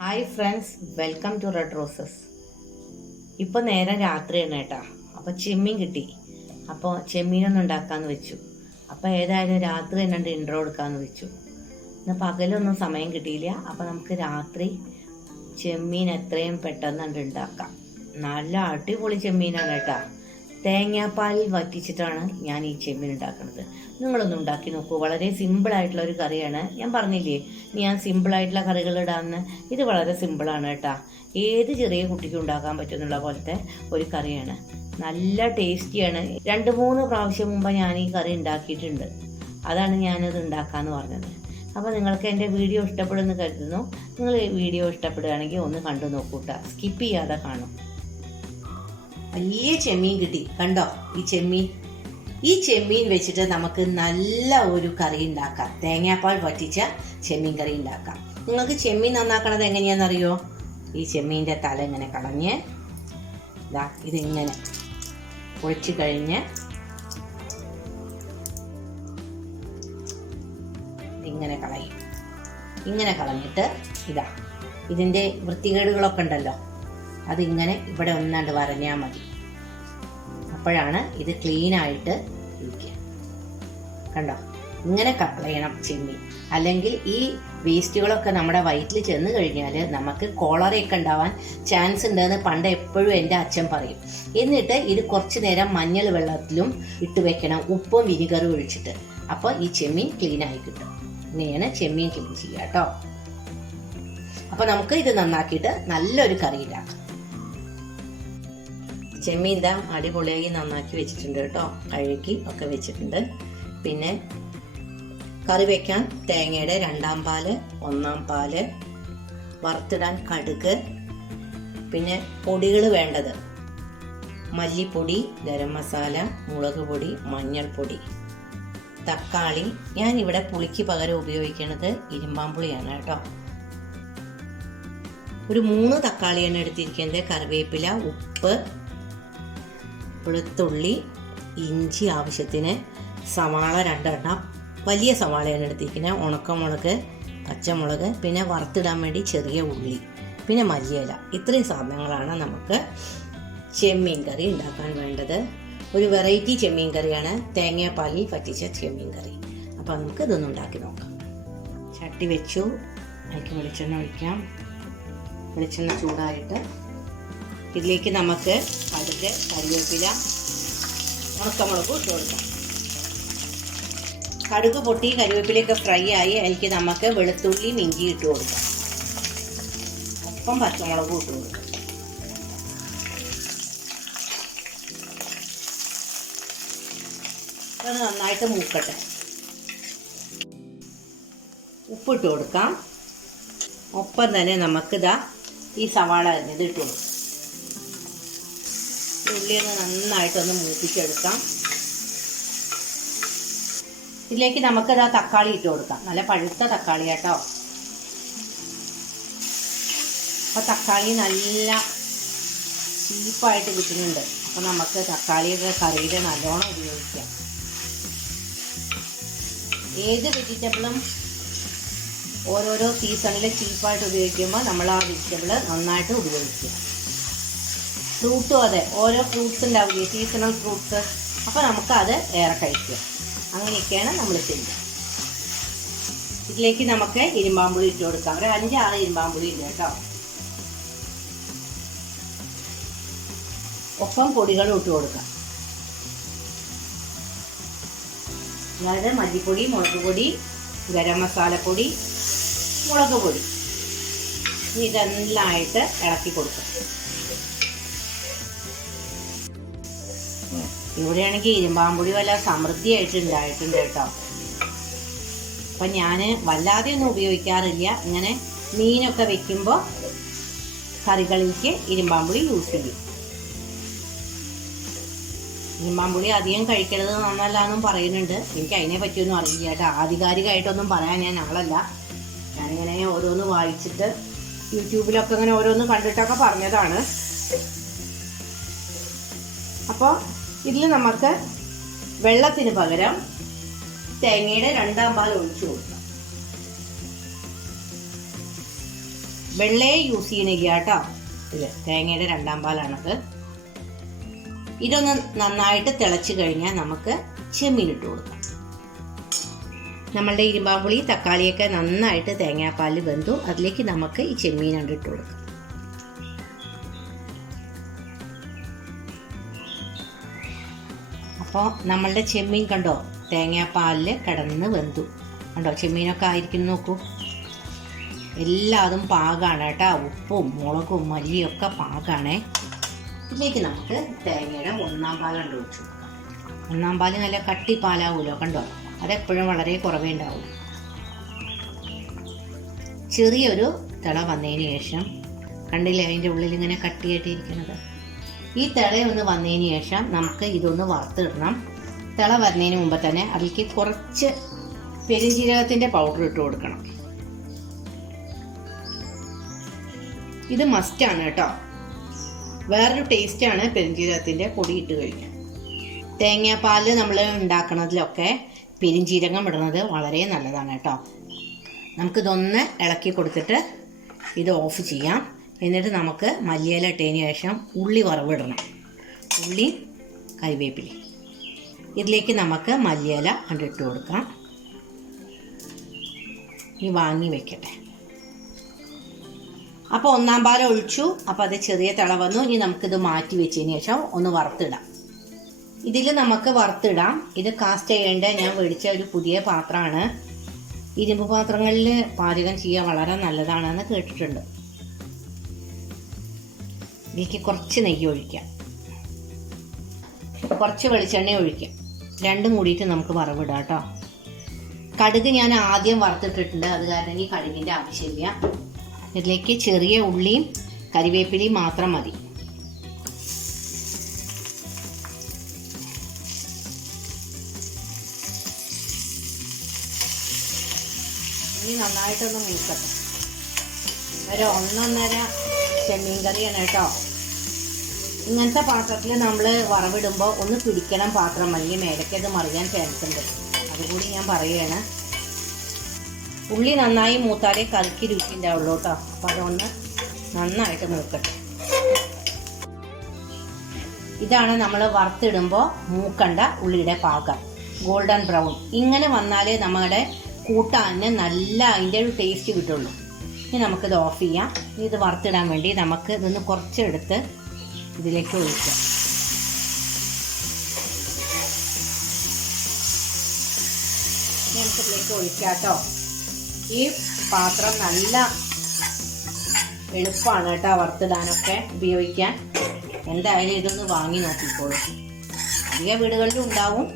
Hi friends, welcome to red roses. ഇപ്പോൾ നേരം രാത്രിയാണ് കേട്ടോ. അപ്പോൾ ചെമ്മീൻ കിട്ടി. അപ്പോൾ ചെമ്മീനൊന്നും ഉണ്ടാക്കാമെന്ന് വെച്ചു. അപ്പോൾ ഏതായാലും രാത്രി തന്നെ ഇൻട്രോ എടുക്കാമെന്ന് വെച്ചു. എന്നാൽ പകലൊന്നും സമയം കിട്ടിയില്ല. അപ്പോൾ നമുക്ക് രാത്രി ചെമ്മീൻ എത്രയും പെട്ടെന്ന് ഉണ്ടാക്കാം. നല്ല അടിപൊളി ചെമ്മീനാണ് കേട്ടോ. തേങ്ങാപ്പാലിൽ വറ്റിച്ചിട്ടാണ് ഞാൻ ഈ ചെമ്മീൻ ഉണ്ടാക്കുന്നത്. നിങ്ങളൊന്ന് ഉണ്ടാക്കി നോക്കൂ. വളരെ സിമ്പിളായിട്ടുള്ള ഒരു കറിയാണ്. ഞാൻ പറഞ്ഞില്ലേ ഞാൻ സിമ്പിളായിട്ടുള്ള കറികൾ ഇടാമെന്ന്. ഇത് വളരെ സിമ്പിളാണ് കേട്ടോ. ഏത് ചെറിയ കുട്ടിക്കും ഉണ്ടാക്കാൻ പറ്റുന്നുള്ള പോലത്തെ ഒരു കറിയാണ്. നല്ല ടേസ്റ്റിയാണ്. 2-3 പ്രാവശ്യം മുമ്പ് ഞാൻ ഈ കറി ഉണ്ടാക്കിയിട്ടുണ്ട്. അതാണ് ഞാനത് ഉണ്ടാക്കാമെന്ന് പറഞ്ഞത്. അപ്പോൾ നിങ്ങൾക്ക് എൻ്റെ വീഡിയോ ഇഷ്ടപ്പെടുമെന്ന് കരുതുന്നു. നിങ്ങൾ ഈ വീഡിയോ ഇഷ്ടപ്പെടുകയാണെങ്കിൽ ഒന്ന് കണ്ടു നോക്കൂട്ടാ. സ്കിപ്പ് ചെയ്യാതെ കാണും. വലിയ ചെമ്മീൻ കിട്ടി. കണ്ടോ ഈ ചെമ്മീൻ വെച്ചിട്ട് നമുക്ക് നല്ല ഒരു കറി ഉണ്ടാക്കാം. തേങ്ങാപ്പാൽ വറ്റിച്ച ചെമ്മീൻ കറി ഉണ്ടാക്കാം. നിങ്ങൾക്ക് ചെമ്മീൻ നന്നാക്കണത് എങ്ങനെയാണെന്നറിയോ? ഈ ചെമ്മീൻ്റെ തല ഇങ്ങനെ കളഞ്ഞ് ഇതിങ്ങനെ പൊളിച്ച് കഴിഞ്ഞ് ഇങ്ങനെ കളയും. ഇങ്ങനെ കളഞ്ഞിട്ട് ഇതിൻ്റെ വൃത്തികേടുകളൊക്കെ ഉണ്ടല്ലോ, അതിങ്ങനെ ഇവിടെ ഒന്നാണ്ട് വരഞ്ഞാൽ മതി. അപ്പോഴാണ് ഇത് ക്ലീനായിട്ട് ഇരിക്കുക. കണ്ടോ, ഇങ്ങനെ കളയണം ചെമ്മീൻ. അല്ലെങ്കിൽ ഈ വേസ്റ്റുകളൊക്കെ നമ്മുടെ വയറ്റിൽ ചെന്ന് കഴിഞ്ഞാൽ നമുക്ക് കോളറയൊക്കെ ഉണ്ടാവാൻ ചാൻസ് ഉണ്ടെന്ന് പണ്ട് എപ്പോഴും എൻ്റെ അച്ഛൻ പറയും. എന്നിട്ട് ഇത് കുറച്ച് നേരം മഞ്ഞൾ വെള്ളത്തിലും ഇട്ട് വെക്കണം, ഉപ്പും വിനിഗറും ഒഴിച്ചിട്ട്. അപ്പോൾ ഈ ചെമ്മീൻ ക്ലീനായി കിട്ടും. ഇങ്ങനെയാണ് ചെമ്മീൻ ക്ലീൻ ചെയ്യുക കേട്ടോ. അപ്പോൾ നമുക്ക് ഇത് നന്നാക്കിയിട്ട് നല്ലൊരു കറി ഉണ്ടാക്കാം. ചെമ്മീൻ അടിപൊളിയായി നന്നാക്കി വെച്ചിട്ടുണ്ട് കേട്ടോ. കഴുകി ഒക്കെ വെച്ചിട്ടുണ്ട്. പിന്നെ കറി വയ്ക്കാൻ തേങ്ങയുടെ 2-ാം പാല്, 1-ാം പാല്, വറുത്തിടാൻ കടുക്, പിന്നെ പൊടികൾ വേണ്ടത് മല്ലിപ്പൊടി, ഗരം മസാല, മുളക് പൊടി, മഞ്ഞൾപ്പൊടി, തക്കാളി. ഞാൻ ഇവിടെ പുളിക്ക് പകരം ഉപയോഗിക്കുന്നത് ഇരുമ്പാമ്പുളിയാണ് കേട്ടോ. ഒരു 3 തക്കാളിയാണ് എടുത്തിരിക്കുന്നത്. കറിവേപ്പില, ഉപ്പ്, വെളുത്തുള്ളി, ഇഞ്ചി ആവശ്യത്തിന്, സവാള 2 എണ്ണം, വലിയ സവാളയാണ് എടുത്തിരിക്കുന്നത്, ഉണക്കമുളക്, പച്ചമുളക്, പിന്നെ വറുത്തിടാൻ വേണ്ടി ചെറിയ ഉള്ളി, പിന്നെ മല്ലിയില. ഇത്രയും സാധനങ്ങളാണ് നമുക്ക് ചെമ്മീൻ കറി ഉണ്ടാക്കാൻ വേണ്ടത്. ഒരു വെറൈറ്റി ചെമ്മീൻ കറിയാണ്, തേങ്ങാപ്പാലിൽ വറ്റിച്ച ചെമ്മീൻ കറി. അപ്പോൾ നമുക്ക് ഇതൊന്നും ഉണ്ടാക്കി നോക്കാം. ചട്ടി വെച്ചു, അതിലേക്ക് വെളിച്ചെണ്ണ ഒഴിക്കാം. വെളിച്ചെണ്ണ ചൂടായിട്ട് ഇതിലേക്ക് നമുക്ക് കടുക്, കറിവേപ്പില, ഉണക്കമുളക് ഇട്ട് കൊടുക്കാം. കടുക് പൊട്ടി കറിവേപ്പിലയൊക്കെ ഫ്രൈ ആയി അതിലേക്ക് നമുക്ക് വെളുത്തുള്ളിയും ഇഞ്ചി ഇട്ട് കൊടുക്കാം. ഒപ്പം പച്ചമുളകും ഇട്ട് കൊടുക്കാം. അത് നന്നായിട്ട് മൂക്കട്ടെ. ഉപ്പിട്ട് കൊടുക്കാം. ഒപ്പം തന്നെ നമുക്കിതാ ഈ സവാള അരിഞ്ഞത് ഇട്ട് കൊടുക്കാം. ഉള്ളിയൊന്ന് നന്നായിട്ടൊന്ന് മൂപ്പിച്ചെടുക്കാം. ഇതിലേക്ക് നമുക്കിതാ തക്കാളി ഇട്ട് കൊടുക്കാം. നല്ല പഴുത്ത തക്കാളി കേട്ടോ. അപ്പോൾ തക്കാളി നല്ല ചീപ്പായിട്ട് കിട്ടുന്നുണ്ട്. അപ്പോൾ നമുക്ക് തക്കാളിയൊക്കെ കറിയുടെ നല്ലോണം ഉപയോഗിക്കാം. ഏത് വെജിറ്റബിളും ഓരോരോ സീസണിൽ ചീപ്പായിട്ട് ഉപയോഗിക്കുമ്പോൾ നമ്മൾ ആ വെജിറ്റബിൾ നന്നായിട്ട് ഉപയോഗിക്കുക. ഫ്രൂട്ടും അതെ, ഓരോ ഫ്രൂട്ട്സ് ഉണ്ടാവില്ലേ, സീസണൽ ഫ്രൂട്ട്സ്. അപ്പോൾ നമുക്കത് ഏറെ കഴിക്കുക. അങ്ങനെയൊക്കെയാണ് നമ്മൾ ചെയ്യുക. ഇതിലേക്ക് നമുക്ക് ഇരുമ്പാമ്പുളി ഇട്ട് കൊടുക്കാം. ഒരു 5-6 ഇരുമ്പാമ്പുളി ഇല്ല കേട്ടോ. ഒപ്പം പൊടികളും ഇട്ട് കൊടുക്കാം. അതായത് മല്ലിപ്പൊടി, മുളക് പൊടി, ഗരം മസാലപ്പൊടി, മുളക് പൊടി. ഇതെല്ലാമായിട്ട് ഇളക്കി കൊടുക്കാം. ഇവിടെയാണെങ്കിൽ ഇരുമ്പാമ്പുളി വല്ല സമൃദ്ധിയായിട്ട് ഉണ്ടായിട്ടുണ്ട് കേട്ടോ. അപ്പം ഞാൻ വല്ലാതെ ഒന്നും ഉപയോഗിക്കാറില്ല. ഇങ്ങനെ മീനൊക്കെ വെക്കുമ്പോൾ കറികളിലേക്ക് ഇരുമ്പാമ്പുളി യൂസ് ചെയ്യും. ഇരുമ്പാമ്പുളി അധികം കഴിക്കരുത് നന്നല്ല എന്നും പറയുന്നുണ്ട്. എനിക്ക് അതിനെ പറ്റിയൊന്നും അറിയില്ല കേട്ടോ. ആധികാരികമായിട്ടൊന്നും പറയാൻ ഞാൻ ആളല്ല. ഞാനിങ്ങനെ ഓരോന്ന് വായിച്ചിട്ട് യൂട്യൂബിലൊക്കെ ഇങ്ങനെ ഓരോന്ന് കണ്ടിട്ടൊക്കെ പറഞ്ഞതാണ്. അപ്പോൾ ഇതിൽ നമുക്ക് വെള്ളത്തിന് പകരം തേങ്ങയുടെ 2-ാം പാൽ ഒഴിച്ചു കൊടുക്കാം. വെള്ളയെ യൂസ് ചെയ്യണില്ല കേട്ടോ. ഇത് തേങ്ങയുടെ 2ാം പാലാണത്. ഇതൊന്ന് നന്നായിട്ട് തിളച്ച് കഴിഞ്ഞാൽ നമുക്ക് ചെമ്മീൻ ഇട്ട് കൊടുക്കാം. നമ്മളുടെ ഇരുമ്പാമ്പുളി തക്കാളിയൊക്കെ നന്നായിട്ട് തേങ്ങാപ്പാലിൽ വെന്തു. അതിലേക്ക് നമുക്ക് ഈ ചെമ്മീൻ ഇട്ട് കൊടുക്കാം. അപ്പോൾ നമ്മളുടെ ചെമ്മീൻ കണ്ടോ തേങ്ങാപ്പാലിൽ കിടന്ന് വെന്തു. കണ്ടോ ചെമ്മീനൊക്കെ ആയിരിക്കും നോക്കൂ. എല്ലാതും പാകമാണ് കേട്ടോ. ഉപ്പും മുളകും മല്ലിയൊക്കെ പാകമാണേ. ഇതിലേക്ക് നമുക്ക് തേങ്ങയുടെ 1ാം പാൽ ഒഴിച്ചു കൊടുക്കാം. 1ാം പാല് നല്ല കട്ടി പാലാവുമല്ലോ കണ്ടോ. അതെപ്പോഴും വളരെ കുറവേ ഉണ്ടാവും. ചെറിയൊരു തിള വന്നതിന് ശേഷം കണ്ടില്ലേ അതിൻ്റെ ഉള്ളിൽ ഇങ്ങനെ കട്ടിയായിട്ടിരിക്കുന്നത്. ഈ തിളയൊന്ന് വന്നതിന് ശേഷം നമുക്ക് ഇതൊന്ന് വറുത്തിടണം. തിള വരുന്നതിന് മുമ്പ് തന്നെ അതിലേക്ക് കുറച്ച് പെരുംജീരകത്തിൻ്റെ പൗഡർ ഇട്ട് കൊടുക്കണം. ഇത് മസ്റ്റാണ് കേട്ടോ. വേറൊരു ടേസ്റ്റാണ് പെരുംജീരകത്തിൻ്റെ പൊടി ഇട്ട് കഴിഞ്ഞാൽ. തേങ്ങാപ്പാൽ നമ്മൾ ഉണ്ടാക്കുന്നതിലൊക്കെ പെരുംജീരകം ഇടുന്നത് വളരെ നല്ലതാണ് കേട്ടോ. നമുക്കിതൊന്ന് ഇളക്കി കൊടുത്തിട്ട് ഇത് ഓഫ് ചെയ്യാം. എന്നിട്ട് നമുക്ക് മല്ലിയില ഇട്ടതിന് ശേഷം ഉള്ളി വറവിടണം. ഉള്ളി കറിവേപ്പില ഇതിലേക്ക് നമുക്ക് മല്ലിയില ഇട്ട് കൊടുക്കാം. ഈ വാങ്ങി വെക്കട്ടെ. അപ്പോൾ 1ാം പാൽ ഒഴിച്ചു. അപ്പോൾ അത് ചെറിയ തിള വന്നു. ഇനി നമുക്കിത് മാറ്റി വെച്ചതിന് ശേഷം ഒന്ന് വറുത്തിടാം. ഇതിൽ നമുക്ക് വറുത്തിടാം. ഇത് കാസ്റ്റ് ചെയ്യേണ്ട ഞാൻ മേടിച്ച ഒരു പുതിയ പാത്രമാണ്. ഇരുമ്പ് പാത്രങ്ങളിൽ പാചകം ചെയ്യാൻ വളരെ നല്ലതാണെന്ന് കേട്ടിട്ടുണ്ട്. ഇതിലേക്ക് കുറച്ച് നെയ്യ് ഒഴിക്കാം, കുറച്ച് വെളിച്ചെണ്ണ ഒഴിക്കാം. രണ്ടും കൂടിയിട്ട് നമുക്ക് വറവിടാം കേട്ടോ. കടുക് ഞാൻ ആദ്യം വറുത്തിട്ടിട്ടുണ്ട്, അത് കാരണം ഈ കടുകിൻ്റെ ആവശ്യമില്ല. ഇതിലേക്ക് ചെറിയ ഉള്ളിയും കറിവേപ്പിലയും മാത്രം മതി. ഇനി നന്നായിട്ടൊന്ന് മൂക്കട്ടെ. ഒരു 1.5 ചെമ്മീൻ കറിയാണ് കേട്ടോ. ഇങ്ങനത്തെ പാത്രത്തിൽ നമ്മൾ വറവിടുമ്പോൾ ഒന്ന് പിടിക്കണം പാത്രം, അല്ലെങ്കിൽ മേടയ്ക്കത് മറിയാൻ ചാൻസ് ഉണ്ട്. അതുകൂടി ഞാൻ പറയുകയാണ്. ഉള്ളി നന്നായി മൂത്താലേ കറിക്ക് രുചി ഉണ്ടാവുള്ളൂ കേട്ടോ. അപ്പോൾ അതൊന്ന് നന്നായിട്ട് മൂക്കട്ടെ. ഇതാണ് നമ്മൾ വറുത്തിടുമ്പോൾ മൂക്കണ്ട ഉള്ളിയുടെ പാകം, ഗോൾഡൻ ബ്രൗൺ. ഇങ്ങനെ വന്നാലേ നമ്മുടെ കൂട്ടാന് നല്ല അതിൻ്റെ ഒരു ടേസ്റ്റ് കിട്ടുള്ളൂ. ഇനി നമുക്കിത് ഓഫ് ചെയ്യാം. ഇത് വറുത്തിടാൻ വേണ്ടി നമുക്ക് ഇതൊന്ന് കുറച്ചെടുത്ത് ഇതിലേക്ക് ഒഴിക്കാം. നമുക്കിതിലേക്ക് ഒഴിക്കാം കേട്ടോ. ഈ പാത്രം നല്ല എളുപ്പമാണ് കേട്ടോ വറുത്തിടാനൊക്കെ ഉപയോഗിക്കാൻ. എന്തായാലും ഇതൊന്ന് വാങ്ങി നോക്കിക്കോളൂ. അധിക വീടുകളിലും ഉണ്ടാവും.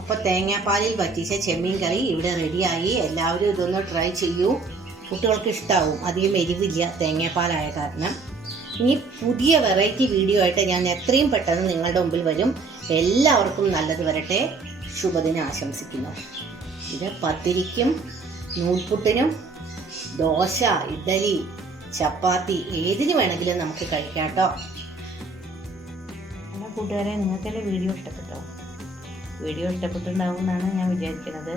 അപ്പോൾ തേങ്ങാപ്പാലിൽ വറ്റിച്ച ചെമ്മീൻ കറി ഇവിടെ റെഡിയായി. എല്ലാവരും ഇതൊന്ന് ട്രൈ ചെയ്യൂ. കുട്ടികൾക്ക് ഇഷ്ടമാവും. അധികം എരിവില്ല തേങ്ങാപ്പാലായ കാരണം. ഇനി പുതിയ വെറൈറ്റി വീഡിയോ ആയിട്ട് ഞാൻ എത്രയും പെട്ടെന്ന് നിങ്ങളുടെ മുമ്പിൽ വരും. എല്ലാവർക്കും നല്ലത് വരട്ടെ. ശുഭദിനം ആശംസിക്കുന്നു. ഇത് പത്തിരിക്കും നൂൽപുട്ടിനും ദോശ, ഇഡ്ഡലി, ചപ്പാത്തി ഏതിന് വേണമെങ്കിലും നമുക്ക് കഴിക്കാം കേട്ടോ. എല്ലാ കൂട്ടുകാരെ, നിങ്ങൾക്കെല്ലാം വീഡിയോ ഇഷ്ടപ്പെട്ടോ? വീഡിയോ ഇഷ്ടപ്പെട്ടിട്ടുണ്ടാവും എന്നാണ് ഞാൻ വിചാരിക്കുന്നത്.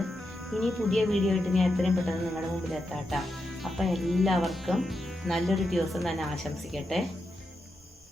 ഇനി പുതിയ വീഡിയോ ആയിട്ട് ഞാൻ എത്രയും പെട്ടെന്ന് നിങ്ങളുടെ മുമ്പിൽ എത്താം കേട്ടോ. അപ്പം എല്ലാവർക്കും നല്ലൊരു ദിവസം തന്നെ ആശംസിക്കട്ടെ.